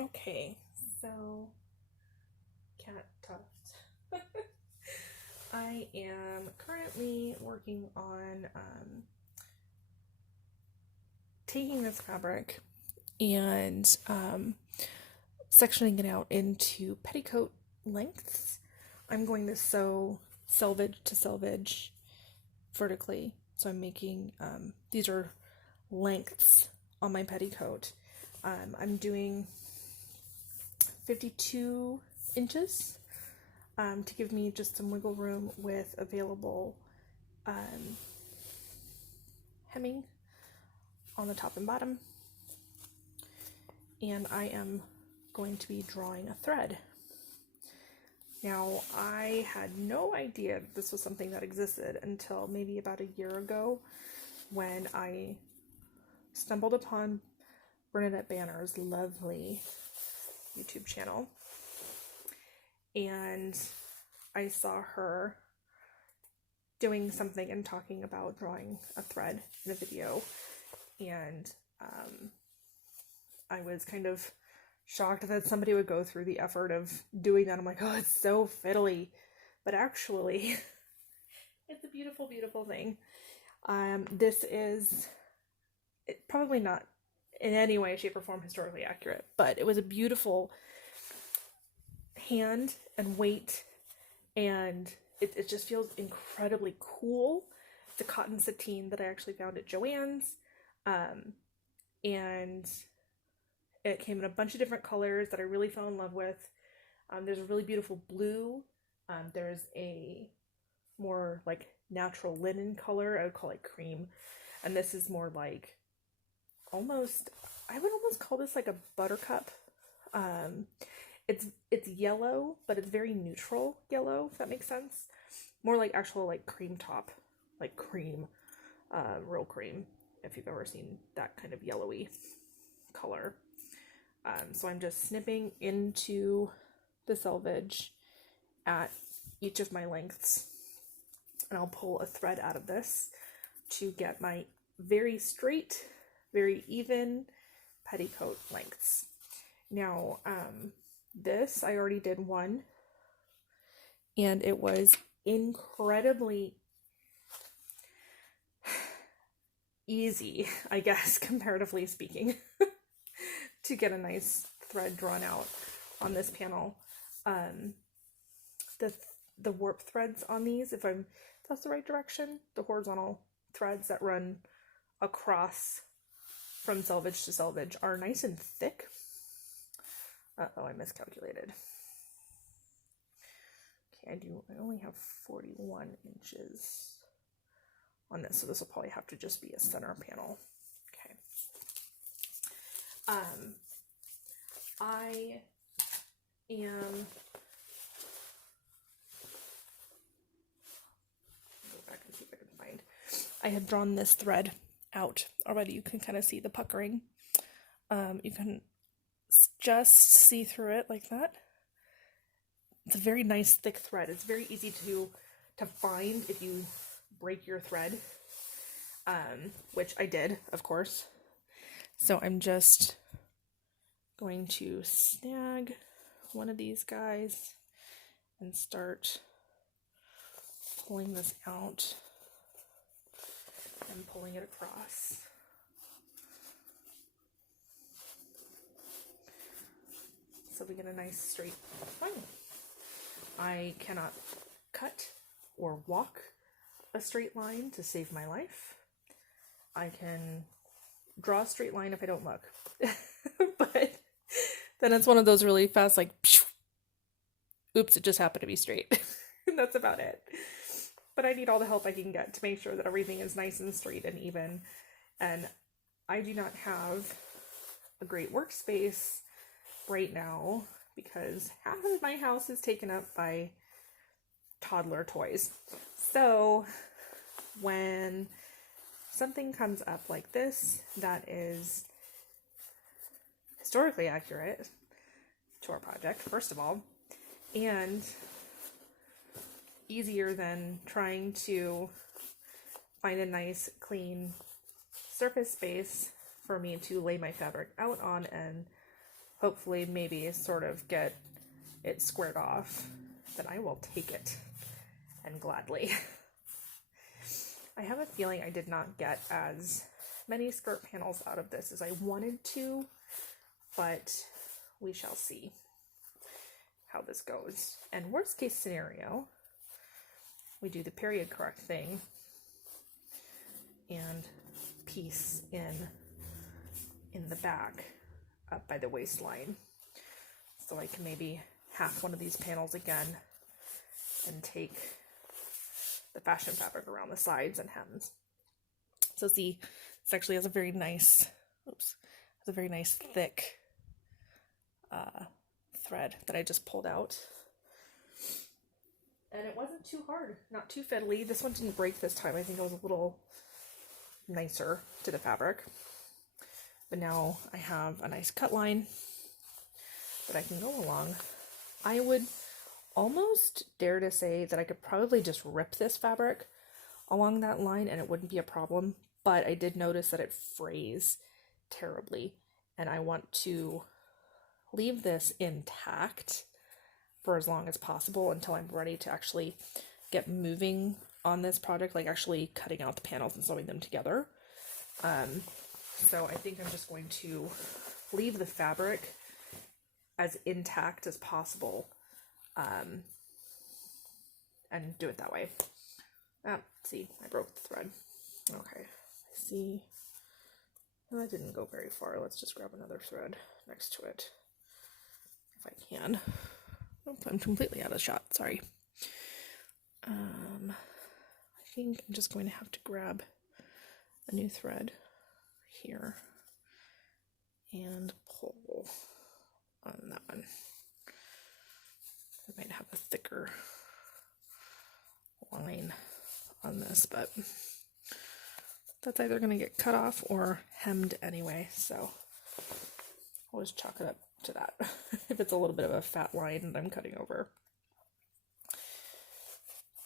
Okay, so cat tuft. I am currently working on taking this fabric and sectioning it out into petticoat lengths. I'm going to sew selvage to selvage vertically. So I'm making, these are lengths on my petticoat. I'm doing 52 inches to give me just some wiggle room with available hemming on the top and bottom. And I am going to be drawing a thread. Now, I had no idea this was something that existed until maybe about a year ago when I stumbled upon Bernadette Banner's lovely YouTube channel. And I saw her doing something and talking about drawing a thread in a video. And I was kind of shocked that somebody would go through the effort of doing that. I'm like, oh, it's so fiddly. But actually, it's a beautiful, beautiful thing. This is probably not in any way, shape, or form historically accurate, but it was a beautiful hand and weight, and it just feels incredibly cool. It's a cotton sateen that I actually found at Joann's, and it came in a bunch of different colors that I really fell in love with. There's a really beautiful blue. There's a more like natural linen color. I would call it cream. And this is more like almost, I would almost call this like a buttercup. It's yellow, but it's very neutral yellow, if that makes sense. More like actual like cream top, like cream, real cream, if you've ever seen that kind of yellowy color. So I'm just snipping into the selvage at each of my lengths, and I'll pull a thread out of this to get my very straight, very even petticoat lengths. Now, this, I already did one, and it was incredibly easy, I guess, comparatively speaking, to get a nice thread drawn out on this panel. The warp threads on these, if that's the right direction, the horizontal threads that run across from selvage to selvage are nice and thick. Uh-oh, I miscalculated. Okay, I only have 41 inches on this, so this will probably have to just be a center panel. Okay. I am, go back and see if I can find, I had drawn this thread out already. You can kind of see the puckering. You can just see through it like that. It's a very nice thick thread. It's very easy to find if you break your thread, which I did, of course. So I'm just going to snag one of these guys and start pulling this out and pulling it across. So we get a nice straight line. I cannot cut or walk a straight line to save my life. I can draw a straight line if I don't look. But then it's one of those really fast, like, oops, it just happened to be straight. And that's about it. But I need all the help I can get to make sure that everything is nice and straight and even. And I do not have a great workspace right now because half of my house is taken up by toddler toys. So when something comes up like this that is historically accurate to our project, first of all, and easier than trying to find a nice clean surface space for me to lay my fabric out on and hopefully maybe sort of get it squared off, then I will take it, and gladly. I have a feeling I did not get as many skirt panels out of this as I wanted to, but we shall see how this goes. And worst case scenario, we do the period correct thing and piece in the back up by the waistline. So I can maybe half one of these panels again and take the fashion fabric around the sides and hems. So see, this actually has a very nice, thick thread that I just pulled out. And it wasn't too hard, not too fiddly. This one didn't break this time. I think it was a little nicer to the fabric. But now I have a nice cut line that I can go along. I would almost dare to say that I could probably just rip this fabric along that line and it wouldn't be a problem. But I did notice that it frays terribly. And I want to leave this intact for as long as possible until I'm ready to actually get moving on this project, like actually cutting out the panels and sewing them together. So I think I'm just going to leave the fabric as intact as possible, and do it that way. See, I broke the thread. Okay, I see. Well, that didn't go very far. Let's just grab another thread next to it, if I can. Nope, I'm completely out of shot, sorry. I think I'm just going to have to grab a new thread here and pull on that one. I might have a thicker line on this, but that's either going to get cut off or hemmed anyway, so I'll just chalk it up to that if it's a little bit of a fat line that I'm cutting over.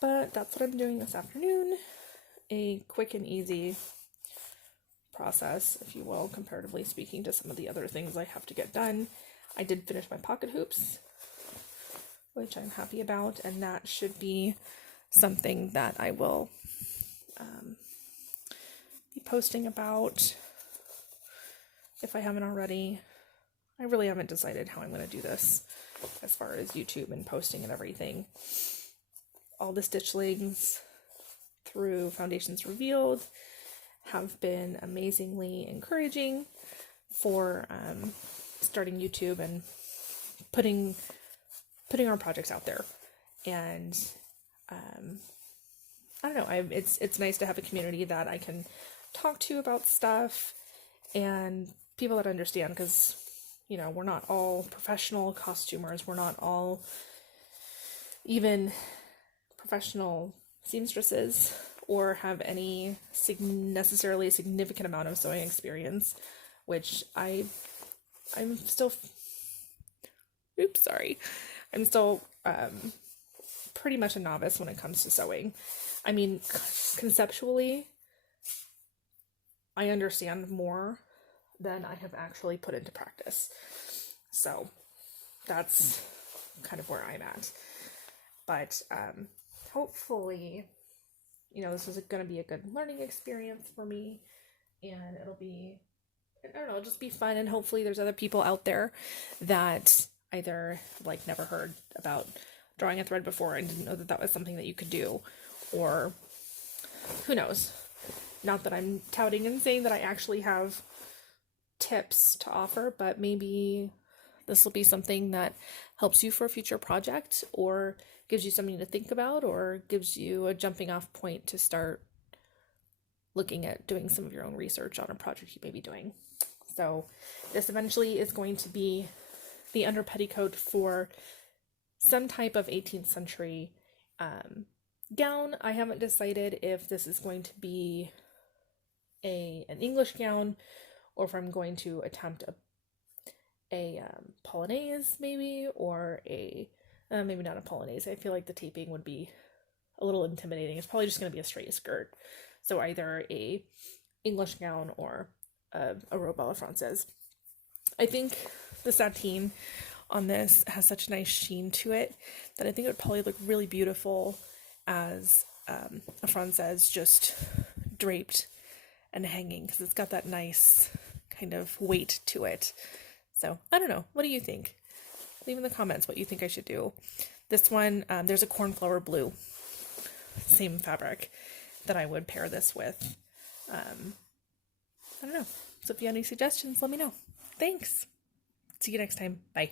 But that's what I'm doing this afternoon. A quick and easy process, if you will, comparatively speaking to some of the other things I have to get done. I did finish my pocket hoops, which I'm happy about, and that should be something that I will be posting about if I haven't already. I really haven't decided how I'm going to do this as far as YouTube and posting and everything. All the stitchlings through Foundations Revealed have been amazingly encouraging for starting YouTube and putting our projects out there. And I don't know, it's nice to have a community that I can talk to about stuff and people that understand, because you know, we're not all professional costumers, we're not all even professional seamstresses or have any necessarily significant amount of sewing experience, which I'm still pretty much a novice when it comes to sewing. I mean, conceptually, I understand more than I have actually put into practice. So that's kind of where I'm at. But hopefully, you know, this is going to be a good learning experience for me, and it'll be, I don't know, just be fun, and hopefully there's other people out there that either like never heard about drawing a thread before and didn't know that that was something that you could do, or who knows. Not that I'm touting and saying that I actually have tips to offer, but maybe this will be something that helps you for a future project, or gives you something to think about, or gives you a jumping off point to start looking at doing some of your own research on a project you may be doing. So this eventually is going to be the under petticoat for some type of 18th century gown. I haven't decided if this is going to be an English gown, or if I'm going to attempt a polonaise maybe, or a maybe not a polonaise. I feel like the taping would be a little intimidating. It's probably just going to be a straight skirt. So either a English gown or a robe a la Francaise. I think The sateen on this has such a nice sheen to it that I think it would probably look really beautiful as a française, just draped and hanging, because it's got that nice kind of weight to it. So I don't know. What do you think? Leave in the comments what you think I should do. This one, there's a cornflower blue, same fabric, that I would pair this with. I don't know. So if you have any suggestions, let me know. Thanks. See you next time. Bye.